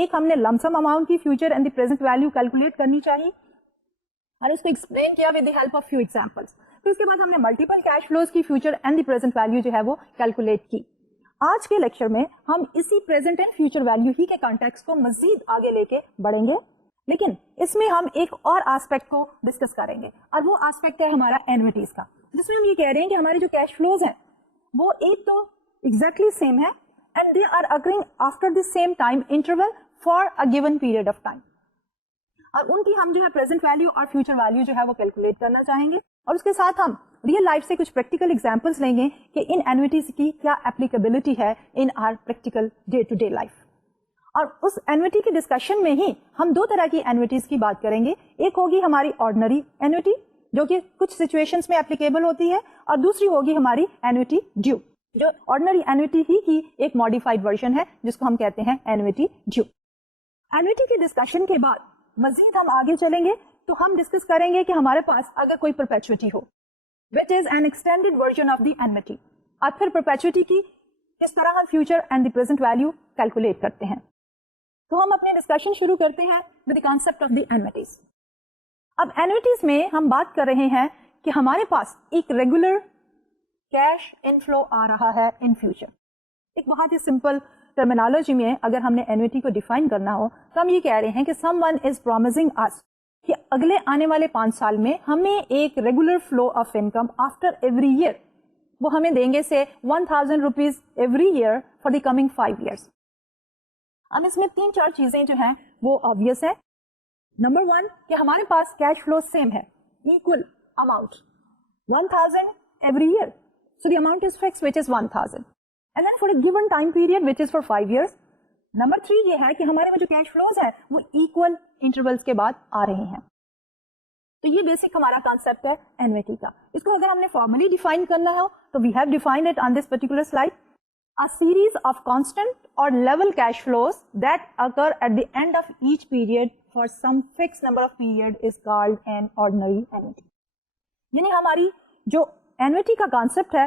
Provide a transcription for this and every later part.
ایک ہم نے لمسم اماؤنٹ کی future and the present value calculate کرنی چاہیے اور اس کو ایکسپلین کیا with the help of few examples. پھر اس کے بعد ہم نے ملٹیپل کیش فلوز کی future and the present value جو ہے وہ کیلکولیٹ کی. آج کے لیکچر میں ہم اسی پریزنٹ اینڈ فیوچر ویلو ہی کے کانٹیکسٹ کو مزید آگے لے کے بڑھیں گے, لیکن اس میں ہم ایک اور آسپیکٹ کو ڈسکس کریں گے اور وہ آسپیکٹ ہے ہمارا اینوٹیز کا, جس میں ہم یہ کہہ رہے ہیں کہ ہمارے جو کیش فلوز ہیں وہ ایک تو ایگزیکٹلی سیم ہے and they are occurring after the same time interval for a given period of time, اور ان کی ہم جو ہے پریزنٹ ویلو اور فیوچر ویلو جو ہے وہ کیلکولیٹ کرنا چاہیں گے. اور اس کے ساتھ ہم ریئل لائف سے کچھ پریکٹیکل ایگزامپلس لیں گے کہ ان اینوٹیز کی کیا اپلیکیبلٹی ہے in our practical day to day life. اور اس اینوٹی کی ڈسکشن میں ہی ہم دو طرح کی اینوٹیز کی بات کریں گے. ایک ہوگی ہماری آرڈنری اینوٹی جو کہ کچھ سچویشنز میں اپلیکیبل ہوتی ہے, اور دوسری ہوگی ہماری اینوٹی ڈیو جو آرڈنری اینوٹی ہی کی ایک ماڈیفائڈ ورژن ہے جس کو ہم کہتے ہیں اینوٹی ڈیو. اینوٹی کی ڈسکشن کے بعد مزید ہم آگے چلیں گے تو ہم ڈسکس کریں گے کہ ہمارے پاس اگر کوئی perpetuity who which is an extended version of the annuity, اور پھر perpetuity کی کس طرح ہم future and the present value calculate کرتے ہیں. تو ہم اپنے ڈسکشن شروع کرتے ہیں with the concept of the annuities. اب annuities میں ہم بات کر رہے ہیں کہ ہمارے پاس ایک ریگولر کیش انفلو آ رہا ہے ان فیوچر. ایک بہت ہی سمپل ٹرمینالوجی میں اگر ہم نے اینوٹی کو ڈیفائن کرنا ہو تو ہم یہ کہہ رہے ہیں کہ سم ون از پرومسنگ اس کہ اگلے آنے والے 5 سال میں ہمیں ایک regular flow of income after every year وہ ہمیں دیں گے سے 1000 rupees every year for the coming 5 years. اب اس میں 3-4 چیزیں جو ہیں وہ آبویس ہے. نمبر 1 کہ ہمارے پاس کیش فلو سیم ہے, equal amount 1000 every year, so the amount is fix which is 1000 and then for a given time period which is for 5 years. Number 3 یہ ہے کہ ہمارے وہ جو کیش فلوز ہیں وہ ایکول انٹرولس کے بعد آ رہے ہیں. تو یہ بیسک ہمارا کانسیپٹ ہے اینوٹی کا. اس کو اگر ہم نے فارملی ڈیفائن کرنا ہے تو we have defined it on this particular slide, a series of constant اور level cash flows that occur at the end of each period for some fix number of period is called an ordinary annuity. یعنی ہماری جو annuity کا concept ہے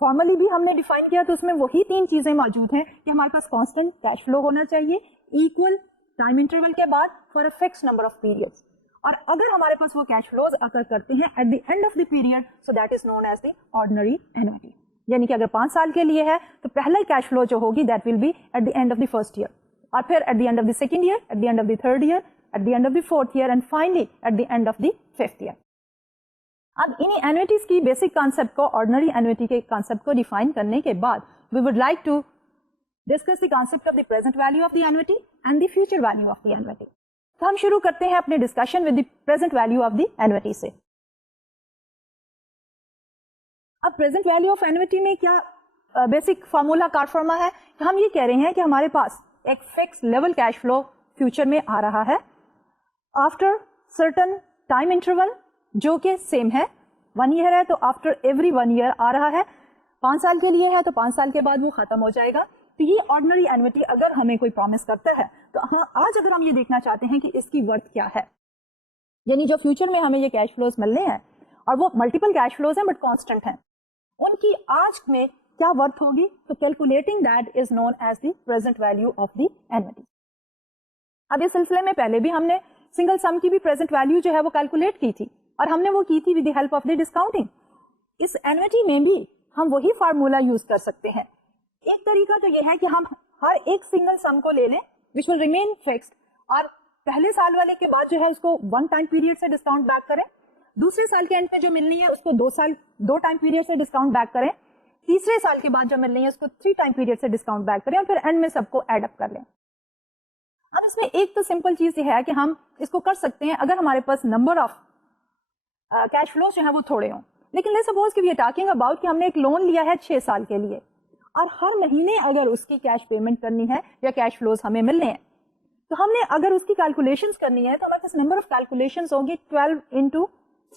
formally بھی ہم نے define کیا تو اس میں وہی 3 چیزیں موجود ہیں کہ ہمارے پاس کانسٹنٹ کیش فلو ہونا چاہیے ایکول ٹائم انٹرول کے بعد for a fix number of periods, اور اگر ہمارے پاس وہ کیش فلوز اکر کرتے ہیں at the end of the period so that is known as the ordinary annuity. یعنی کہ اگر 5 سال کے لیے ہے تو پہلا کیش فلو جو ہوگی that will be at the end of the first year, اور پھر at the end of the second year, at the end of the third year, at the end of the fourth year and finally at the end of the 5th year. اب انہی annuities کی basic concept کو ordinary annuity کے concept کو define کرنے کے بعد we would like to discuss the concept of the present value of the annuity and the future value of the annuity. تو ہم شروع کرتے ہیں اپنے discussion with the present value of the annuity سے. اب پریزنٹ ویلو آف اینوٹی میں کیا بیسک فارمولا کار فارما ہے کہ ہم یہ کہہ رہے ہیں کہ ہمارے پاس ایک fix level cash flow future میں آ رہا ہے آفٹر سرٹن ٹائم انٹرول جو کہ سیم ہے. 1 ایئر ہے تو آفٹر ایوری 1 ایئر آ رہا ہے. 5 سال کے لیے ہے تو 5 سال کے بعد وہ ختم ہو جائے گا. تو یہ آرڈنری اینوٹی اگر ہمیں کوئی پرومس کرتا ہے تو آج اگر ہم یہ دیکھنا چاہتے ہیں کہ اس کی ورتھ کیا ہے, یعنی جو فیوچر میں ہمیں یہ کیش فلوز ملنے ہیں اور وہ ملٹیپل کیش فلوز ہیں بٹ کانسٹنٹ ہیں, ان کی آج میں کیا ورتھ ہوگی, تو calculating that is known as the present value of the annuity. اب اس سلسلے میں پہلے بھی ہم نے سنگل سم کی بھی پریزنٹ ویلو جو ہے وہ کیلکولیٹ کی تھی اور ہم نے وہ کی تھی with the help of the discounting. اس اینوٹی میں بھی ہم وہی فارمولا یوز کر سکتے ہیں. ایک طریقہ تو یہ ہے کہ ہم ہر ایک سنگل سم کو لے لیں وچ ول ریمین فکسڈ, اور پہلے سال والے کے بعد جو ہے اس کو 1 ٹائم پیریڈ سے ڈسکاؤنٹ بیک کریں, دوسرے سال کے اینڈ میں جو ملنی ہے اس کو 2 ٹائم پیریڈ سے ڈسکاؤنٹ بیک کریں, تیسرے سال کے بعد جو ملنی ہے اس کو 3 ٹائم پیریڈ سے ڈسکاؤنٹ بیک کریں, اور پھر اینڈ میں سب کو ایڈ اپ کر لیں. اب اس میں ایک تو سمپل چیز یہ ہے کہ ہم اس کو کر سکتے ہیں اگر ہمارے پاس نمبر آف کیش فلوز جو ہیں وہ تھوڑے ہوں. لیکن لیٹس سپوز کہ وی آر ٹاکنگ اباؤٹ کہ ہم نے ایک لون لیا ہے 6 سال کے لیے اور ہر مہینے اگر اس کی کیش پیمنٹ کرنی ہے یا کیش فلوز ہمیں ملنے ہیں, تو ہم نے اگر اس کی کیلکولیشنز کرنی ہے تو ہمارے پاس نمبر آف کیلکولیشنز ہوں گی 12 into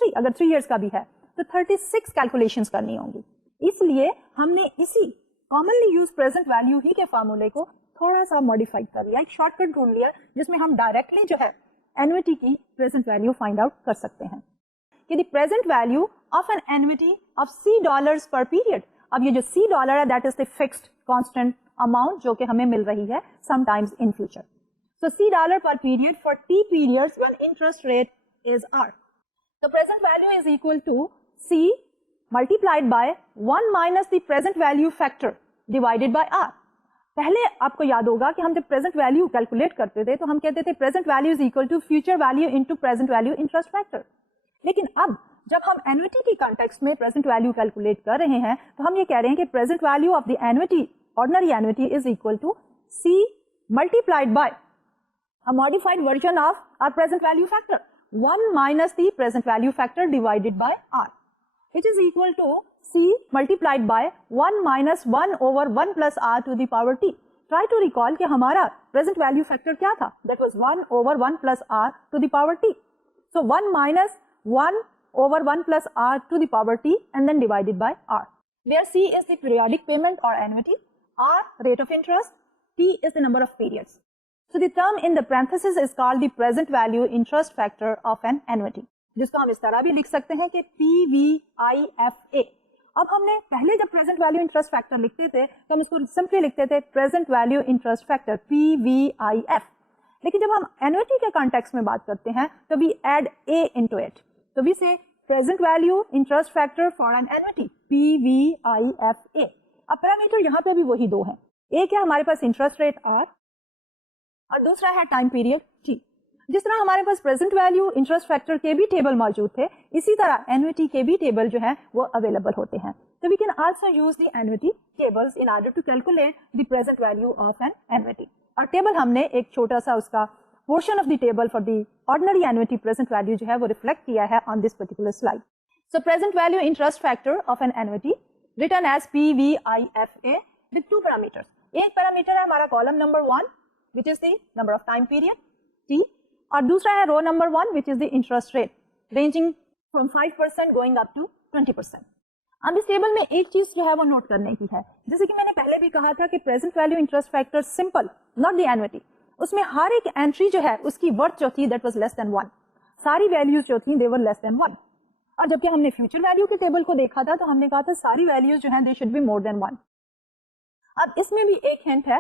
3, اگر 3 ایئرس کا بھی ہے تو 36 کیلکولیشنز کرنی ہوں گی. اس لیے ہم نے اسی کامنلی یوز پریزنٹ ویلو ہی کے فارمولے کو تھوڑا سا ماڈیفائی کر لیا, ایک شارٹ کٹ ڈھونڈ لیا جس میں ہم ڈائریکٹلی جو ہے اینوٹی کی پریزنٹ ویلو فائنڈ آؤٹ کر سکتے ہیں کہ دی present value of an annuity of $C per period. اب یہ جو $C ہے that is the fixed constant amount جو کہ ہمیں مل رہی ہے sometimes in future. So $C per period for T periods when interest rate is R. The present value is equal to C multiplied by 1 minus the present value factor divided by R. پہلے آپ کو یاد ہوگا کہ ہم جب present value calculate کرتے تھے تو ہم کہتے تھے present value is equal to future value into present value interest factor. لیکن اب جب ہم اینوٹی کی کانٹیکسٹ میں پریزنٹ ویلیو کیلکولیٹ کر رہے ہیں تو ہم یہ کہہ رہے ہیں کہ present value of the annuity ordinary annuity is equal to C multiplied by a modified version of our present value factor 1 minus the present value factor divided by R, which is equal to C multiplied by 1 minus 1 over 1 plus R to the power T. Try to recall کہ ہمارا present value factor کیا تھا. That was 1 over 1 plus R to the power T. So 1 minus 1 over 1 plus R to the power T and then divided by R, where C is the periodic payment or annuity, R rate of interest, T is the number of periods. So the term in the parenthesis is called the present value interest factor of an annuity, جس کو ہم اس طرح بھی لکھ سکتے ہیں کہ PVIFA. اب ہم نے پہلے جب present value interest factor لکھتے تھے تو ہم اس کو simply لکھتے تھے present value interest factor PVIF. لیکن جب ہم annuity کے context میں بات کرتے ہیں تو we add A into it. So we say present value interest factor for an annuity PVIFA. اب پیرامیٹر یہاں پہ بھی وہی دو ہیں. ایک ہے ہمارے پاس انٹرسٹ ریٹ آر اور دوسرا ہے ٹائم پیریڈ ٹی. جس طرح ہمارے پاس پریزنٹ ویلیو انٹرسٹ فیکٹر کے بھی ٹیبل موجود تھے اسی طرح اینوٹی کے بھی ٹیبل جو ہے وہ اویلیبل ہوتے ہیں. تو we can also use the annuity tables in order to calculate the present value of an annuity. اور ٹیبل ہم نے ایک چھوٹا سا اس کا portion of the table for the ordinary annuity present value جو ہے وہ reflect کیا ہے on this particular slide. So present value interest factor of an annuity written as PVIFA with two parameters. ایک parameter ہے ہمارا column number 1 which is the number of time period T اور دوسرا ہے row number 1 which is the interest rate ranging from 5% going up to 20%. اب اس table میں ایک چیز جو ہے وہ نوٹ کرنے کی ہے, جیسے کہ میں نے پہلے بھی کہا تھا کہ present value interest factor simple not the annuity. اس میں ہر ایک انٹری جو ہے اس کی ورتھ جو تھی دیٹ واز لیس دین 1. ساری ویلیوز جو تھیں دے ور لیس دین 1. اور جبکہ ہم نے فیوچر ویلیو کے ٹیبل کو دیکھا تھا تو ہم نے کہا تھا ساری ویلیوز جو ہیں دے شوڈ بی مور دین 1. اب اس میں بھی ایک ہنٹ ہے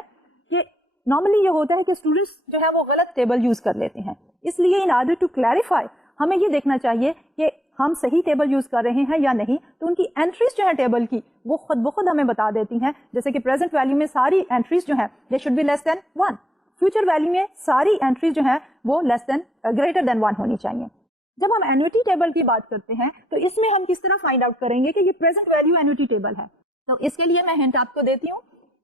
کہ نارملی یہ ہوتا ہے کہ اسٹوڈنٹس جو ہے وہ غلط ٹیبل یوز کر لیتے ہیں. اس لیے ان آرڈر ٹو کلیریفائی ہمیں یہ دیکھنا چاہیے کہ ہم صحیح ٹیبل یوز کر رہے ہیں یا نہیں. تو ان کی انٹریز جو ہے ٹیبل کی وہ خود بخود ہمیں بتا دیتی ہیں, جیسے کہ پریزنٹ ویلیو میں ساری انٹریز جو ہیں they should be less than 1. Future value میں ساری انٹری جو ہے وہ لیس دین گریٹر دین 1 ہونی چاہیے. جب ہم اینوٹی ٹیبل کی بات کرتے ہیں تو اس میں ہم کس طرح فائنڈ آؤٹ کریں گے کہ یہ پریزنٹ ویلیو اینوٹی ٹیبل ہے. تو اس کے لیے میں ہنٹ آپ کو دیتی ہوں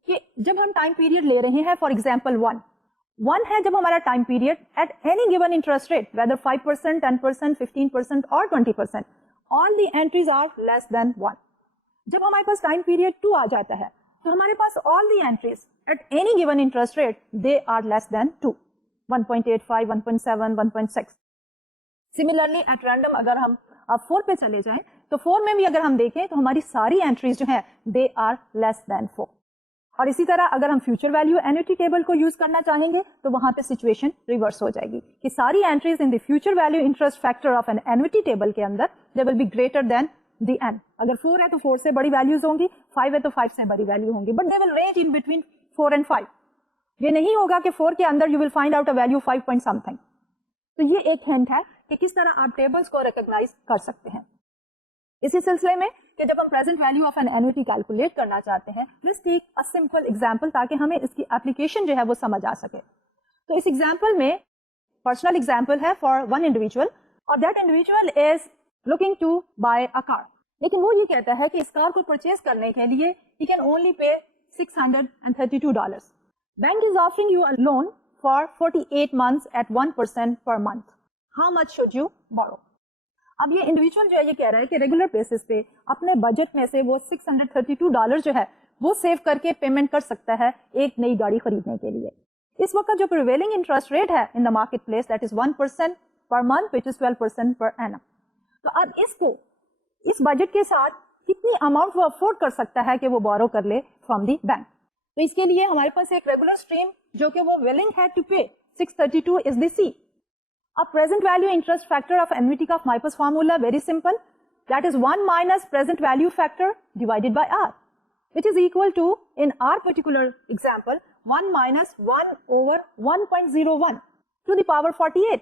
کہ جب ہم ٹائم پیریڈ لے رہے ہیں فار ایگزامپل 1 ہے جب ہمارا time period at any given interest rate whether 5%, 10%, 15% اور 20%, all the entries are less than 1. جب ہمارے پاس ٹائم پیریڈ 2 آ جاتا ہے تو ہمارے پاس all the entries at any given interest rate they are less than 2, 1.85, 1.7, 1.6. Similarly at random اگر ہم اب 4 پہ چلے جائیں تو 4 میں بھی اگر ہم دیکھیں تو ہماری ساری entries جو ہیں they are less than 4. اور اسی طرح اگر ہم فیوچر ویلیو اینوٹی ٹیبل کو یوز کرنا چاہیں گے تو وہاں پہ سچویشن ریورس ہو جائے گی کہ ساری entries in the future value interest factor of an annuity table کے اندر they will be greater than the n. اگر 4 ہے تو 4 سے بڑی ویلیوز ہوں گی, 5 ہے تو 5 سے بڑی ویلیو ہوں گی, but they will range in between 4 and 5. یہ نہیں ہوگا کہ 4 کے اندر you will find out a value 5 point something. تو یہ ایک ہنٹ ہے کہ کس طرح آپ ٹیبلز کو ریکگنائز کر سکتے ہیں. اسی سلسلے میں کہ جب ہم present value of an annuity calculate کرنا چاہتے ہیں let's take a simple example تاکہ ہمیں اس کی اپلیکیشن جو ہے وہ سمجھ آ سکے. تو اس ایگزامپل میں پرسنل ایگزامپل ہے for one individual اور that individual is looking to buy a car. لیکن وہ یہ کہتا ہے کہ اس کار کو پرچیز کرنے کے لیے he can only pay $632. Bank is offering you a loan for 48 months at 1% per month. How much should you borrow? اب یہ انڈیویجول جو ہے یہ کہہ رہا ہے کہ ریگولر بیسس پہ اپنے بجٹ میں سے وہ $632 جو ہے وہ سیو کر کے پیمنٹ کر سکتا ہے ایک نئی گاڑی خریدنے کے لیے. اس وقت جو پریویلنگ انٹرسٹ ریٹ ہے in the market place that is 1% per month which is 12% per annum. تو اب اس کو اس بجٹ کے ساتھ کتنی اماؤنٹ وہ افورڈ کر سکتا ہے کہ وہ بورو کر لے فرام دی بینک. تو اس کے لیے ہمارے پاس ایک ریگولر اسٹریم جو کہ وہ willing ہے to pay 632 is the C. اب present value interest factor of annuity کا ہمارے پاس formula very simple, that is 1 minus present value factor divided by R. which is equal to, in our particular example, 1 minus 1 over 1.01 to the power 48.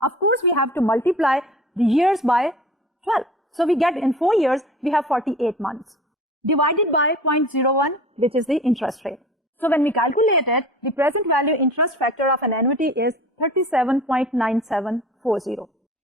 Of course we have to multiply the years by 12. So we get in 4 years we have 48 months divided by 0.01, which is the interest rate. So when we calculate it, the present value interest factor of an annuity is 37.9740.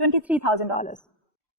$23,000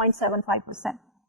0.75%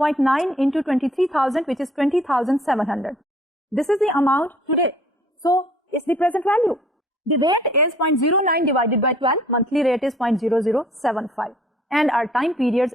0.9 into 23,000, which is 20,700. This is the amount today. So it's the present value. The rate is 0.09 divided by 12. Monthly rate is 0.0075. And our time periods,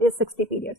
is 60 periods.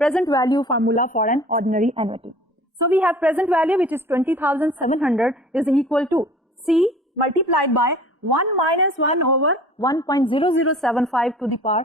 present value formula for an ordinary annuity. So we have present value, which is 20,700 is equal to C multiplied by 1 minus 1 over 1.0075 to the power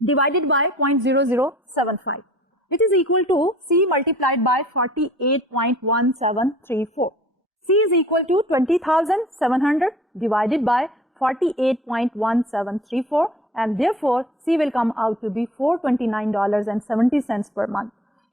divided by 0.0075, which is equal to C multiplied by 48.1734. C is equal to 20,700 divided by 48.1734, and therefore C will come out to be $429.70 per month.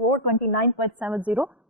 429.70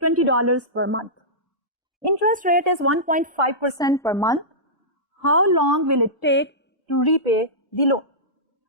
$20 per month. Interest rate is 1.5% per month. How long will it take to repay the loan?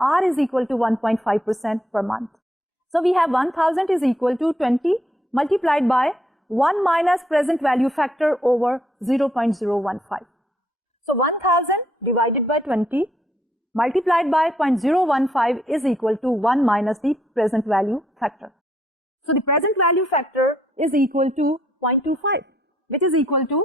R is equal to 1.5% per month. So we have 1000 is equal to 20 multiplied by 1 minus present value factor over 0.015. So 1000 divided by 20 multiplied by 0.015 is equal to 1 minus the present value factor. So the present value factor is equal to 0.25, which is equal to,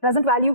present value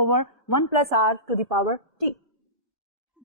over 1 plus r to the power t.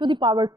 to the power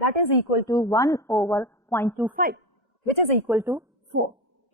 that is equal to 1 over 0.25, which is equal to 4.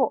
4.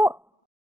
4.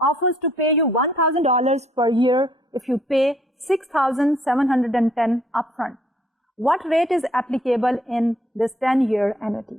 offers to pay you $1,000 per year if you pay $6,710 upfront. What rate is applicable in this 10-year annuity?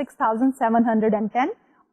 6,710.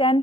10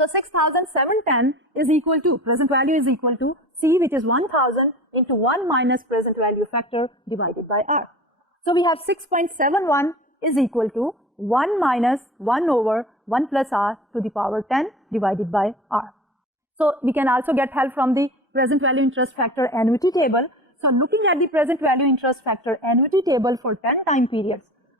So 6,710 is equal to, present value is equal to C, which is 1,000 into 1 minus present value factor divided by R. So we have 6.71 is equal to 1 minus 1 over 1 plus R to the power 10 divided by R. So we can also get help from the present value interest factor annuity table. So looking at the present value interest factor annuity table for 10 time periods,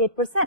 8%.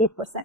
8%.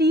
T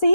C,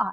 R.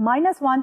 -1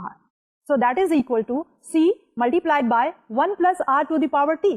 R. So that is equal to C multiplied by 1 plus R to the power T,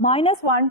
-1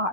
R.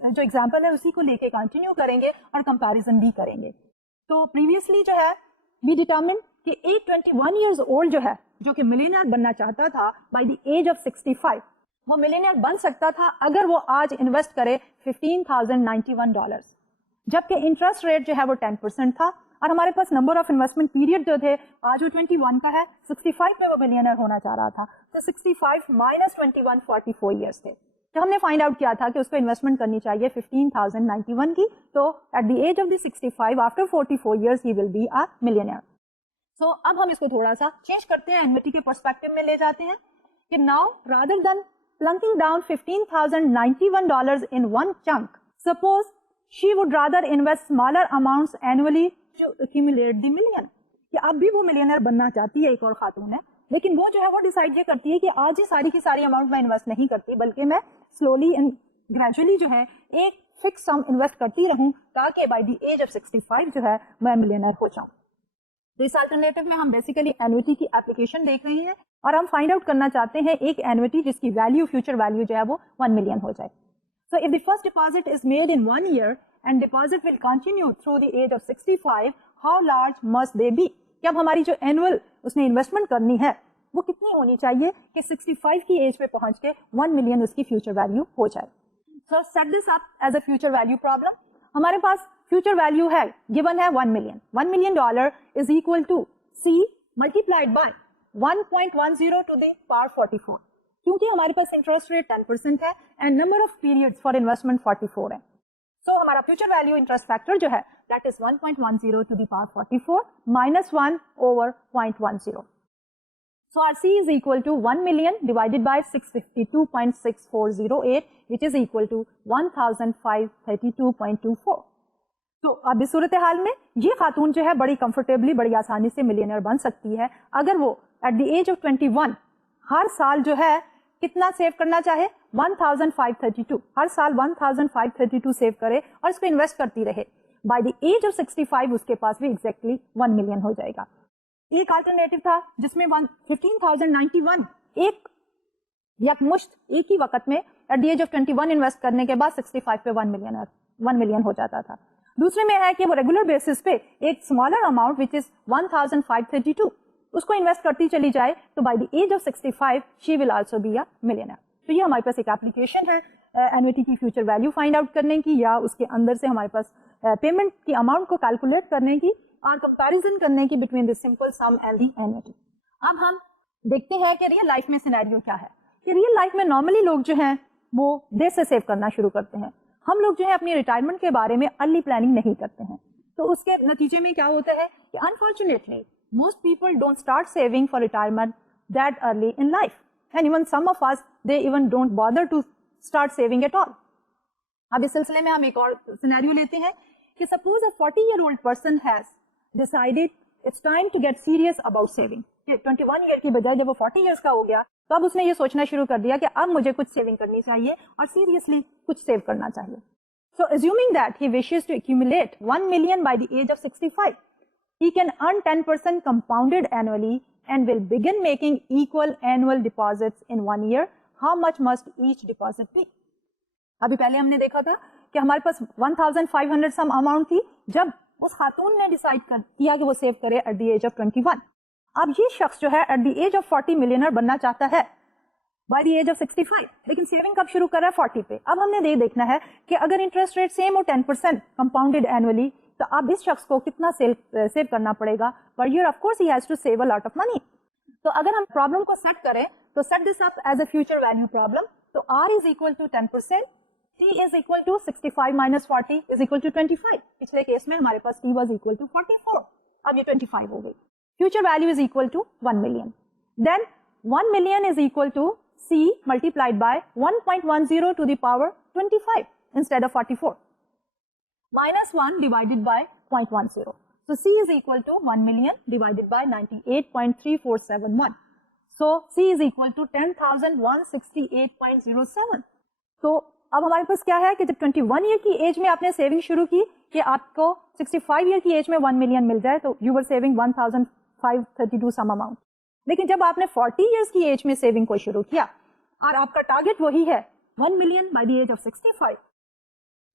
جو example ہے اسی کو لے کے continue کریں گے اور comparison بھی کریں گے. تو پریویسلی جو ہے وی ڈیٹرمنڈ کہ ایک 21 ایئرز اولڈ جو ہے جو کہ ملینئر بننا چاہتا تھا بائی دی ایج آف 65 وہ ملینئر بن سکتا تھا اگر وہ آج انویسٹ کرے $15,091 جبکہ انٹرسٹ ریٹ جو ہے وہ 10% تھا اور ہمارے پاس نمبر آف انویسٹمنٹ پیریڈ جو تھے آج وہ 21 کا ہے, 65 میں وہ ملینئر ہونا چاہ رہا تھا تو 65 مائنس 21 44 ایئرس تھے. تو ہم نے فائنڈ آؤٹ کیا تھا کہ اس کو انویسٹمنٹ کرنی چاہیے 15,091 کی. تو at the age of the 65 after 44 years he will be a millionaire. So اب ہم اس کو تھوڑا سا چینج کرتے ہیں, اینوٹی کے پرسپیکٹو میں لے جاتے ہیں کہ now rather than plunking down $15,091 in one chunk, suppose she would rather invest smaller amounts annually to accumulate the million. کہ اب بھی وہ ملینئر بننا چاہتی ہے, ایک اور خاتون ہے, لیکن وہ جو ہے وہ ڈیسائیڈ یہ کرتی ہے کہ آج ہی ساری کی ساری اماؤنٹ میں انویسٹ نہیں کرتی بلکہ میں سلولی اینڈ گریجولی جو ہے ایک فکس سم انویسٹ کرتی رہوں تاکہ بائی دی ایج آف 65 جو ہے میں ملینئر ہو جاؤں. تو اس الٹرنیٹو میں ہم بیسیکلی اینوٹی کی اپلیکیشن دیکھ رہے ہیں اور ہم فائنڈ آؤٹ کرنا چاہتے ہیں ایک اینوٹی جس کی ویلیو فیوچر ویلیو جو ہے وہ 1 ملین ہو جائے. So if the first deposit is made in 1 year and deposit will continue through the age of 65 how large must they be, کہ اب ہماری جو اینوئل اس نے انویسٹمنٹ کرنی ہے وہ کتنی ہونی چاہیے کہ 65 کی ایج پہ پہنچ کے 1 ملین اس کی فیوچر ویلیو ہو جائے. So set this up as a future value problem. ہمارے پاس فیوچر ویلیو ہے گیون ہے $1 million. $1 million is equal to C multiplied by 1.10 to the power 44. کیونکہ ہمارے پاس انٹرسٹ ریٹ 10% ہے and number of period for investment 44 ہے. سو ہمارا future value interest factor جو ہے that is 1.10 to the power 44 minus 1 over 0.10. So our C is equal to 1 million divided by 652.6408 which is equal to 1,532.24. تو اب اس صورتحال میں یہ خاتون جو ہے بڑی کمفرٹیبلی بڑی آسانی سے ملینئر بن سکتی ہے اگر وہ ایٹ دی ایج آف 21 ہر سال جو ہے کتنا سیو کرنا چاہے 1,532 ہر سال 1,532 سیو کرے اور اس کو انویسٹ کرتی رہے. بائی دی ایج آف 65 اس کے پاس بھی ایگزیکٹلی 1 ملین ہو جائے گا. ایک الٹرنیٹو تھا جس میں 15,091 ایک یکمشت ایک ہی وقت میں at the age of 21 invest کرنے کے بعد 65 پہ 1 ملین ہو جاتا تھا. دوسرے میں ہے کہ وہ ریگولر بیسس پہ ایک اسمالر اماؤنٹ وچ از 1,532 اس کو انویسٹ کرتی چلی جائے تو by the age of 65 she will also be a millionaire. تو یہ ہمارے پاس ایک اپلیکیشن ہے اینوٹی کی فیوچر ویلیو فائنڈ آؤٹ کرنے کی یا اس کے اندر سے ہمارے پاس پیمنٹ کی اماؤنٹ کو کیلکولیٹ کرنے کی اور کمپیریزن کرنے کی between the simple some and the annuity. اب ہم دیکھتے ہیں کہ ریئل لائف میں سینیریو کیا ہے. کہ ریئل لائف میں نارملی لوگ جو ہیں وہ دیر سے سیو کرنا شروع کرتے ہیں. ہم لوگ جو ہے اپنی ریٹائرمنٹ کے بارے میں ارلی پلاننگ نہیں کرتے ہیں. تو اس کے نتیجے میں کیا ہوتا ہے کہ unfortunately most people don't start saving for retirement that early in life and even some of us they even don't bother to start saving at all. اب اس سلسلے میں ہم ایک اور سینیریو لیتے ہیں کہ suppose a 40-year-old person has decided it's time to get serious about saving. 21 year کی بجائے جب وہ 40 ایئرس کا ہو گیا تو اب اس نے یہ سوچنا شروع کر دیا کہ اب مجھے کچھ سیونگ کرنی چاہیے اور سیریسلی کچھ سیو کرنا چاہیے. So assuming that he wishes to accumulate 1 million by the age of 65, he can earn 10% compounded annually and will begin making equal annual deposits in 1 year. How much must each deposit be? ابھی پہلے ہم نے دیکھا تھا کہ ہمارے پاس 1,500 سم amount تھی جب اس خاتون نے ڈیسائیڈ کیا کہ وہ سیو کرے ایٹ دی ایج آف 21. اب یہ شخص جو ہے at the age of 40 millionaire بننا چاہتا ہے بائی دی ایج آف 65 لیکن سیونگ کب شروع کر رہا ہے 40 پہ. اب ہم نے دیکھنا ہے کہ اگر انٹرسٹ ریٹ سیم ہو 10% کمپاؤنڈیڈ اینولی تو اب اس شخص کو کتنا سیو کرنا پڑے گا per year. Of course he has to save a lot of money. تو اگر ہم پرابلم کو سیٹ کریں تو set this up as a future value problem. تو R is equal to 10%, T is equal to 65 minus 40 is equal to 25. پچھلے case میں ہمارے پاس T واز اکول ٹو 44, اب یہ 25 ہو گئی. Future value is equal to 1 million. Then 1 million is equal to C multiplied by 1.10 to the power 25 instead of 44 minus 1 divided by 0.10. So C is equal to 1 million divided by 98.3471. So C is equal to 10,168.07. تو اب ہمارے پاس کیا ہے کہ جب 21 year کی age میں آپ نے سیونگ شروع کی کہ آپ کو 65 ایئر کی ایج میں 1 ملین مل جائے تو you were saving 1,532 some amount. لیکن جب آپ نے 40 ایئرس کی ایج میں سیونگ کو شروع کیا اور آپ کا ٹارگیٹ وہی ہے 1 million by the age of 65,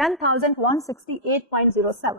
10,168.07।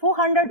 400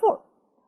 4।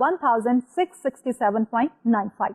1667.95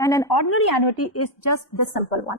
and an ordinary annuity is just this simple one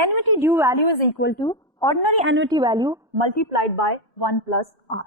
annuity due value is equal to ordinary annuity value multiplied by 1 plus r।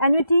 annuity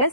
is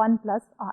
1 plus r।